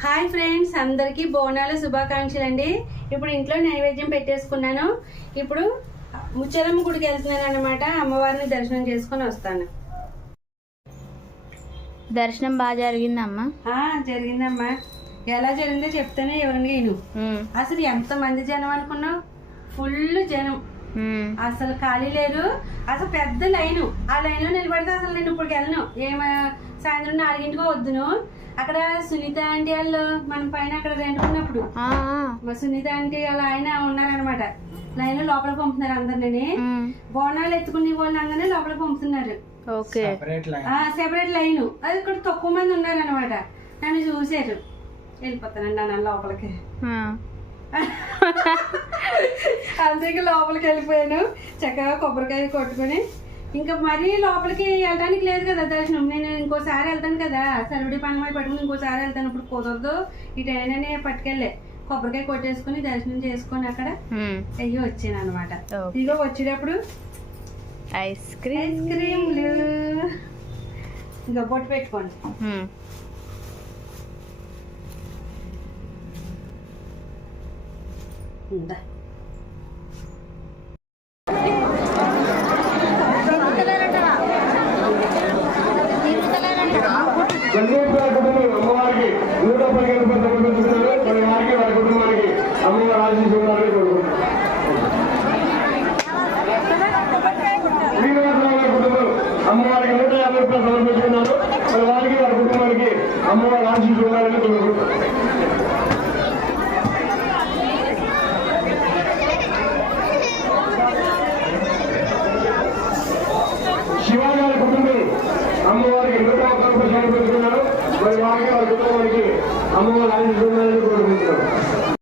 Hi friends అందరికీ బోనాల శుభాకాంక్షలు అండి ఇప్పుడు ఇంట్లో నైవేద్యం పెట్టేసుకున్నాను. ఇప్పుడు ముచ్చరమ్మ గుడికి వెళ్తున్నాను అనమాట అమ్మవారిని దర్శనం చేసుకొని వస్తాను. దర్శనం బాగా జరిగిందమ్మా. జరిగిందమ్మా. ఎలా జరిగిందో చెప్తానే ఎవరిని నేను అసలు ఎంత మంది జనం అనుకున్నావు? ఫుల్ జనం. అసలు ఖాళీ లేరు అసలు పెద్ద లైను. ఆ లైన్లో నిలబడితే అసలు నేను ఇప్పుడు వెళ్ళను. ఏమ సాయంత్రం నాలుగింటికో వద్దును. అక్కడ సునీత ఆంటీ వాళ్ళు మన పైన అక్కడ రెండుకున్నప్పుడు మా సునీత ఆంటీ వాళ్ళ ఆయన ఉన్నారనమాట లైన్ లోపల పంపుతున్నారు అందరినీ. బోనాలు ఎత్తుకునే వాళ్ళు అందరినీ లోపల పంపుతున్నారు. ఓకే. Separate line. అది ఇక్కడ తక్కువ మంది ఉన్నారనమాట నన్ను చూసారు వెళ్ళిపోతానండి అన్న లోపలికి. ఆ, అందుకే లోపలికి వెళ్ళిపోయాను. చక్కగా కొబ్బరికాయ కొట్టుకుని. ఇంకా మరీ లోపలికి వెళ్ళడానికి లేదు కదా దర్శనం. నేను ఇంకోసారి వెళ్తాను కదా. సరుడి పని మీద పట్టుకుని ఇంకోసారి వెళ్తాను. ఇప్పుడు కుదరదు. ఈ టైంలోనే పట్టుకెళ్ళే. కొబ్బరికాయ కొట్టేసుకుని దర్శనం చేసుకొని అక్కడ అయ్యి వచ్చాను అనమాట. ఇదిగో వచ్చేటప్పుడు ఐస్ క్రీమ్. ఐస్ క్రీమ్లు. ఇంకా బొట్టు పెట్టుకోండి. ఉందా? గంగేశ్వర కుటుంబం అమ్మవారికి నూట పదిహేను రూపాయలు సమర్పించుకున్నారు మరి వారికి వారి కుటుంబానికి అమ్మవారు ఆశిస్తున్నారని కోరుకుంటున్నారు శ్రీనివాసరావు కుటుంబం అమ్మవారికి నూట యాభై రూపాయలు సమర్పించుకున్నారు. మరి వారికి వారి కుటుంబానికి అమ్మవారు ఆశిస్తున్నారని కోరుకుంటున్నారు పెట్టుకున్నారు. మరి వారికి వారి కుటుంబానికి అమ్మవారు ఆయన కోరుకుంటున్నారు